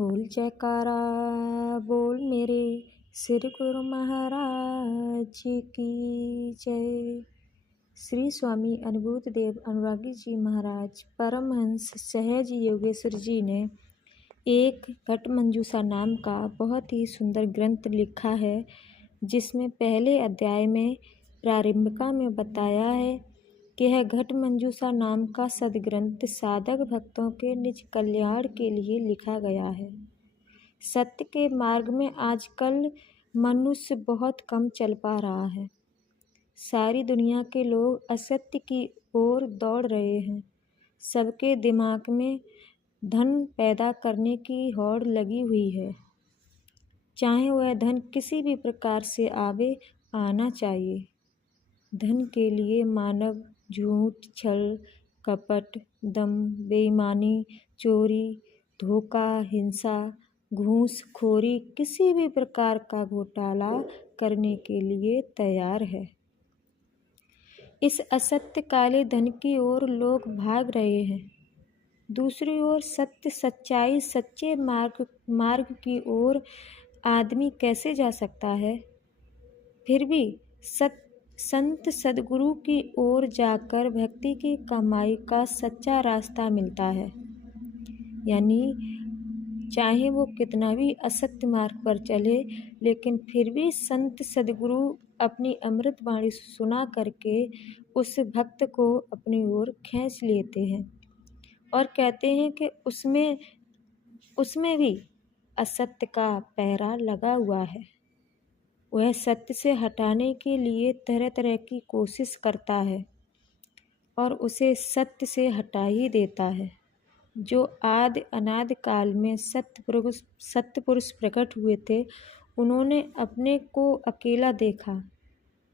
बोल जयकारा बोल मेरे श्री गुरु महाराज की जय। श्री स्वामी अनुभूत देव अनुरागी जी महाराज परमहंस सहज योगेश्वर जी ने एक घट मंजूषा नाम का बहुत ही सुंदर ग्रंथ लिखा है, जिसमें पहले अध्याय में प्रारंभिका में बताया है कि यह घट मंजूषा नाम का सद्ग्रंथ साधक भक्तों के निज कल्याण के लिए लिखा गया है। सत्य के मार्ग में आजकल मनुष्य बहुत कम चल पा रहा है। सारी दुनिया के लोग असत्य की ओर दौड़ रहे हैं। सबके दिमाग में धन पैदा करने की होड़ लगी हुई है। चाहे वह धन किसी भी प्रकार से आना चाहिए। धन के लिए मानव झूठ, छल, कपट, दम, बेईमानी, चोरी, धोखा, हिंसा, घूसखोरी, किसी भी प्रकार का घोटाला करने के लिए तैयार है। इस असत्य काले धन की ओर लोग भाग रहे हैं। दूसरी ओर सत्य, सच्चाई, सच्चे मार्ग की ओर आदमी कैसे जा सकता है? फिर भी संत सद्गुरु की ओर जाकर भक्ति की कमाई का सच्चा रास्ता मिलता है। यानी चाहे वो कितना भी असत्य मार्ग पर चले, लेकिन फिर भी संत सद्गुरु अपनी अमृत वाणी सुना करके उस भक्त को अपनी ओर खींच लेते हैं और कहते हैं कि उसमें भी असत्य का पहरा लगा हुआ है। वह सत्य से हटाने के लिए तरह तरह की कोशिश करता है और उसे सत्य से हटा ही देता है। जो आदि अनादि काल में सत्य पुरुष प्रकट हुए थे, उन्होंने अपने को अकेला देखा।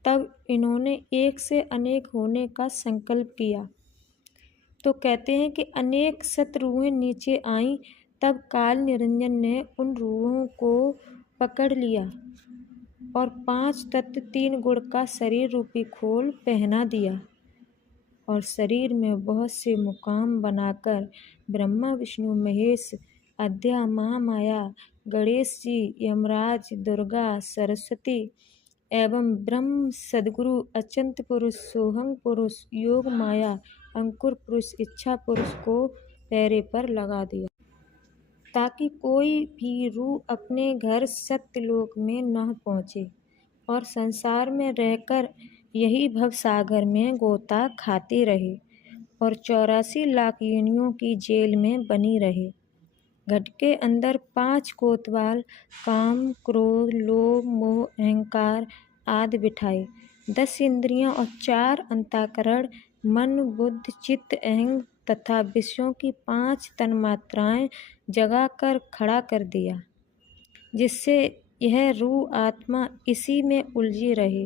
तब इन्होंने एक से अनेक होने का संकल्प किया। तो कहते हैं कि अनेक सत रूहें नीचे आईं। तब काल निरंजन ने उन रूहों को पकड़ लिया और 5 तत्व 3 गुण का शरीर रूपी खोल पहना दिया और शरीर में बहुत से मुकाम बनाकर ब्रह्मा, विष्णु, महेश, अद्या, महामाया, गणेश जी, यमराज, दुर्गा, सरस्वती एवं ब्रह्म, सद्गुरु, अचिंत्य पुरुष, सोहम पुरुष, योग माया, अंकुर पुरुष, इच्छा पुरुष को पैरे पर लगा दिया, ताकि कोई भी रूह अपने घर सत्यलोक में न पहुँचे और संसार में रहकर यही भवसागर में गोता खाती रहे और 84 लाख योनियों की जेल में बनी रहे। घट के अंदर 5 कोतवाल काम, क्रोध, लोभ, मोह, अहंकार आदि बिठाए, 10 इंद्रियां और 4 अंतःकरण मन, बुद्धि, चित्त, अहंग तथा विषयों की 5 तन्मात्राएं जगाकर खड़ा कर दिया, जिससे यह रूह आत्मा इसी में उलझी रहे।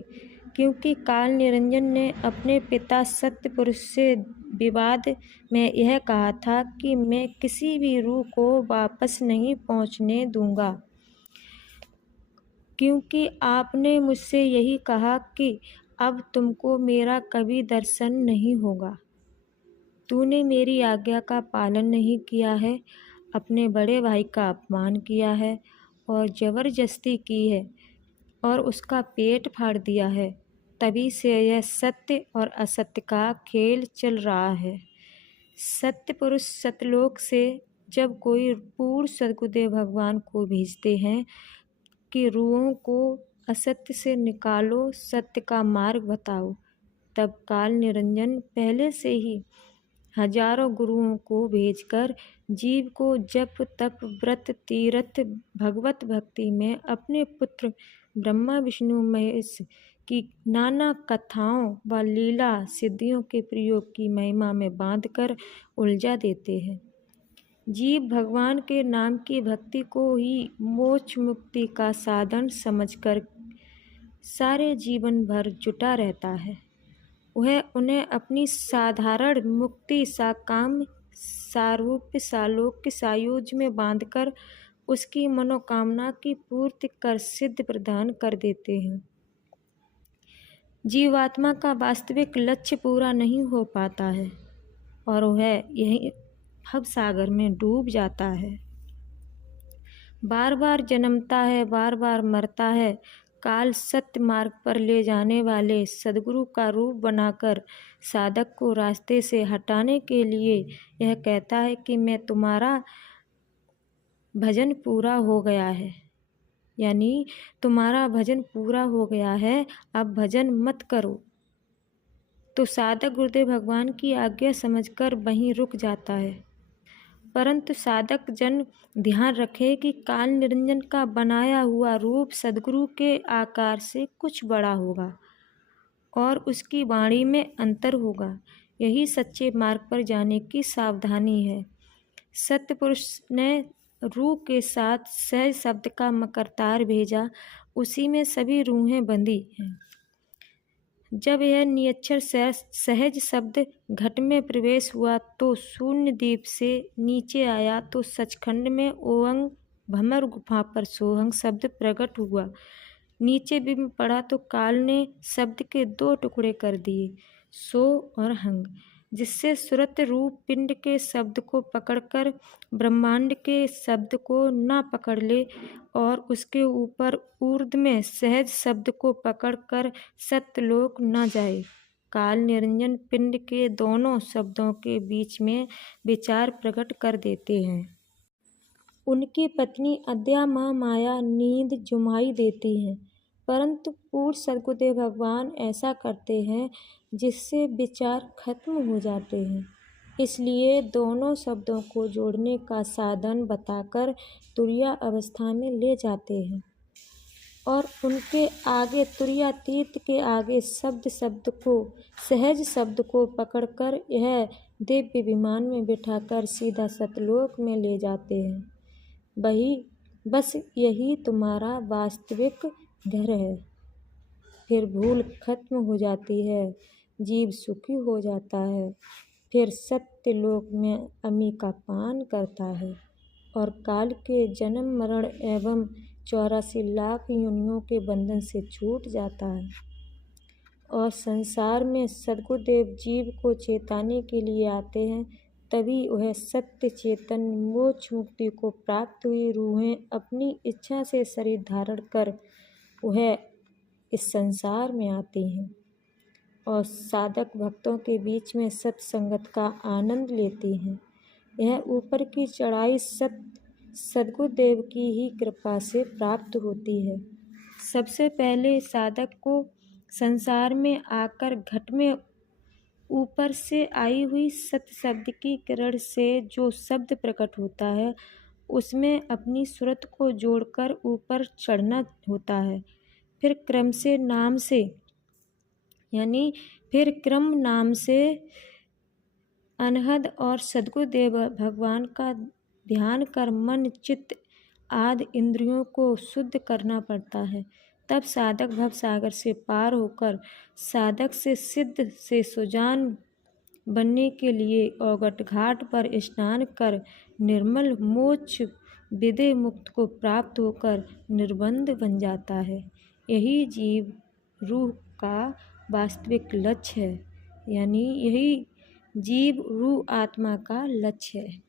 क्योंकि काल निरंजन ने अपने पिता सत्य पुरुष से विवाद में यह कहा था कि मैं किसी भी रूह को वापस नहीं पहुंचने दूंगा, क्योंकि आपने मुझसे यही कहा कि अब तुमको मेरा कभी दर्शन नहीं होगा। तूने मेरी आज्ञा का पालन नहीं किया है, अपने बड़े भाई का अपमान किया है और जबरदस्ती की है और उसका पेट फाड़ दिया है। तभी से यह सत्य और असत्य का खेल चल रहा है। सत्य पुरुष सतलोक से जब कोई पूर्ण सद्गुरुदेव भगवान को भेजते हैं कि रूहों को असत्य से निकालो, सत्य का मार्ग बताओ, तब काल निरंजन पहले से ही हजारों गुरुओं को भेजकर जीव को जप, तप, व्रत, तीर्थ, भगवत भक्ति में अपने पुत्र ब्रह्मा, विष्णु, महेश की नाना कथाओं व लीला सिद्धियों के प्रयोग की महिमा में बांधकर उलझा देते हैं। जीव भगवान के नाम की भक्ति को ही मोक्ष मुक्ति का साधन समझकर सारे जीवन भर जुटा रहता है। वह उन्हें अपनी साधारण मुक्ति, साकाम, सारूप्य, सालोक्य, सायुज में बांधकर उसकी मनोकामना की पूर्ति कर सिद्ध प्रदान कर देते हैं। जीवात्मा का वास्तविक लक्ष्य पूरा नहीं हो पाता है और वह यही भवसागर में डूब जाता है। बार बार जन्मता है, बार बार मरता है। काल सत्य मार्ग पर ले जाने वाले सद्गुरु का रूप बनाकर साधक को रास्ते से हटाने के लिए यह कहता है कि मैं तुम्हारा भजन पूरा हो गया है, यानी तुम्हारा भजन पूरा हो गया है, अब भजन मत करो। तो साधक गुरुदेव भगवान की आज्ञा समझकर वहीं रुक जाता है। परंतु साधक जन ध्यान रखे कि काल निरंजन का बनाया हुआ रूप सद्गुरु के आकार से कुछ बड़ा होगा और उसकी वाणी में अंतर होगा। यही सच्चे मार्ग पर जाने की सावधानी है। सत्य पुरुष ने रूह के साथ सहज शब्द का मकरतार भेजा, उसी में सभी रूहें बंधी हैं। जब यह नियच्छर सहज शब्द घट में प्रवेश हुआ तो शून्य द्वीप से नीचे आया तो सचखंड में ओंग भमर गुफा पर सोहंग शब्द प्रकट हुआ। नीचे बिंब पड़ा तो काल ने शब्द के 2 टुकड़े कर दिए, सो और हंग, जिससे सुरत रूप पिंड के शब्द को पकड़कर ब्रह्मांड के शब्द को न पकड़ ले और उसके ऊपर ऊर्ध्व में सहज शब्द को पकड़कर सत्यलोक न जाए। काल निरंजन पिंड के दोनों शब्दों के बीच में विचार प्रकट कर देते हैं। उनकी पत्नी अद्या महामाया नींद जुमाई देती हैं, परंतु पूर्ण सद्गुरुदेव भगवान ऐसा करते हैं जिससे विचार खत्म हो जाते हैं। इसलिए दोनों शब्दों को जोड़ने का साधन बताकर तुरिया अवस्था में ले जाते हैं और उनके आगे तुरियातीत के आगे शब्द को सहज शब्द को पकड़कर यह दिव्य विमान में बिठाकर सीधा सतलोक में ले जाते हैं। बस यही तुम्हारा वास्तविक घर है। फिर भूल खत्म हो जाती है, जीव सुखी हो जाता है, फिर सत्य लोक में अमी का पान करता है और काल के जन्म मरण एवं 84 लाख योनियों के बंधन से छूट जाता है और संसार में सद्गुरुदेव जीव को चेताने के लिए आते हैं। तभी वह सत्य चेतन मोक्ष मुक्ति को प्राप्त हुई रूहें अपनी इच्छा से शरीर धारण कर वह इस संसार में आती हैं और साधक भक्तों के बीच में सत्संगत का आनंद लेती हैं। यह ऊपर की चढ़ाई सद्गुरुदेव की ही कृपा से प्राप्त होती है। सबसे पहले साधक को संसार में आकर घट में ऊपर से आई हुई सत्य शब्द की किरण से जो शब्द प्रकट होता है उसमें अपनी सूरत को जोड़कर ऊपर चढ़ना होता है। फिर क्रम नाम से अनहद और सद्गुरुदेव भगवान का ध्यान कर मन चित्त आदि इंद्रियों को शुद्ध करना पड़ता है। तब साधक भव सागर से पार होकर साधक से सिद्ध से सुजान बनने के लिए औगट घाट पर स्नान कर निर्मल मोक्ष विदेह मुक्त को प्राप्त होकर निर्बंध बन जाता है। यही जीव रूह का वास्तविक लक्ष्य है, यानी यही जीव रूह आत्मा का लक्ष्य है।